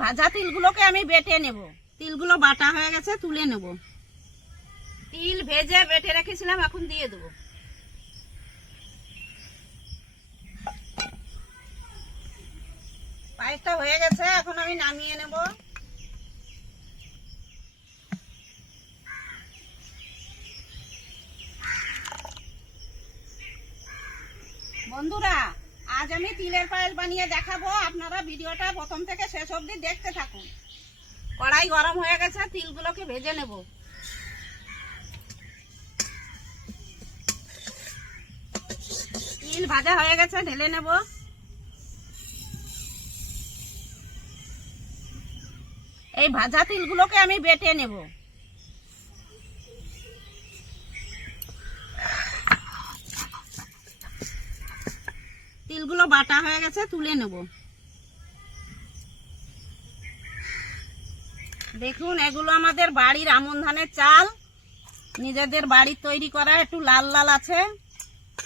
ভাজা তিলগুলোকে আমি বেটে নেব। তিলগুলো বাটা হয়ে গেছে, তুলে নেব। তিল ভেজে বেটে রেখেছিলাম, এখন দিয়ে দেব। পায়েসটা হয়ে গেছে, এখন আমি নামিয়ে নেব। বন্ধুরা, আজ আমি তিলের পায়েস বানিয়ে দেখাবো। আপনারা ভিডিওটা প্রথম থেকে শেষ অবধি দেখতে থাকুন। কড়াই গরম হয়ে গেছে, তিলগুলোকে ভেজে নেব। তিল ভাজা হয়ে গেছে, ঢেলে নেব। এই ভাজা তিলগুলোকে আমি বেটে নেব। তিলগুলো বাটা হয়ে গেছে, তুলে নেব। দেখুন, এগুলো আমাদের বাড়ির আমন ধানের চাল, নিজেদের বাড়ির তৈরি করা, একটু লাল লাল আছে।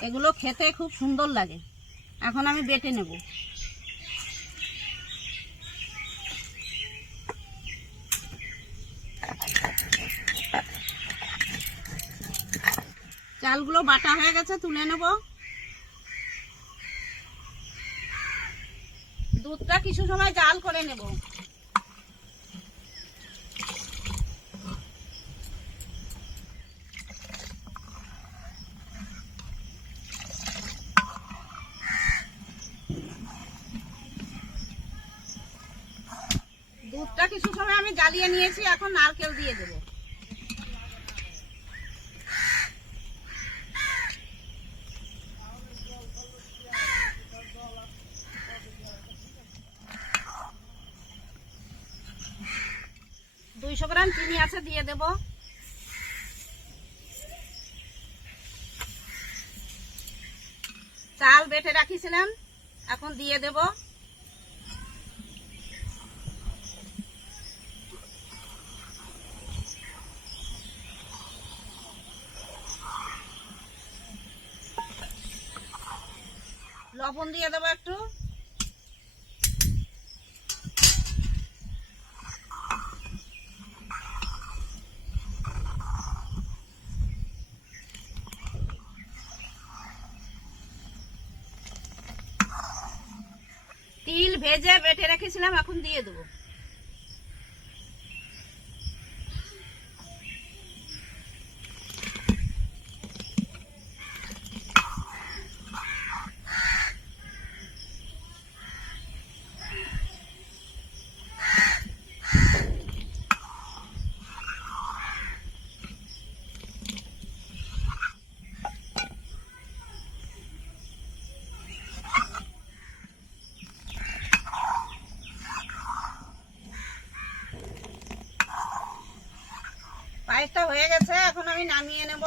এগুলো খেতে খুব সুন্দর লাগে। এখন আমি বেটে নেব। চালগুলো বাটা হয়ে গেছে, তুলে নেব। দুধটা কিছু সময় জাল করে নেব। দুধটা কিছু সময় আমি জ্বালিয়ে নিয়েছি, এখন নারকেল দিয়ে দেব। দুইশো গ্রাম চিনি আছে, দিয়ে দেব। চাল বেটে রাখিছিলাম, এখন দিয়ে দেব। লবণ দিয়ে দেবো একটু। তিল ভেজে বেটে রেখেছিলাম, এখন দিয়ে দেবো। পায়েসটা হয়ে গেছে, এখন আমি নামিয়ে নেব।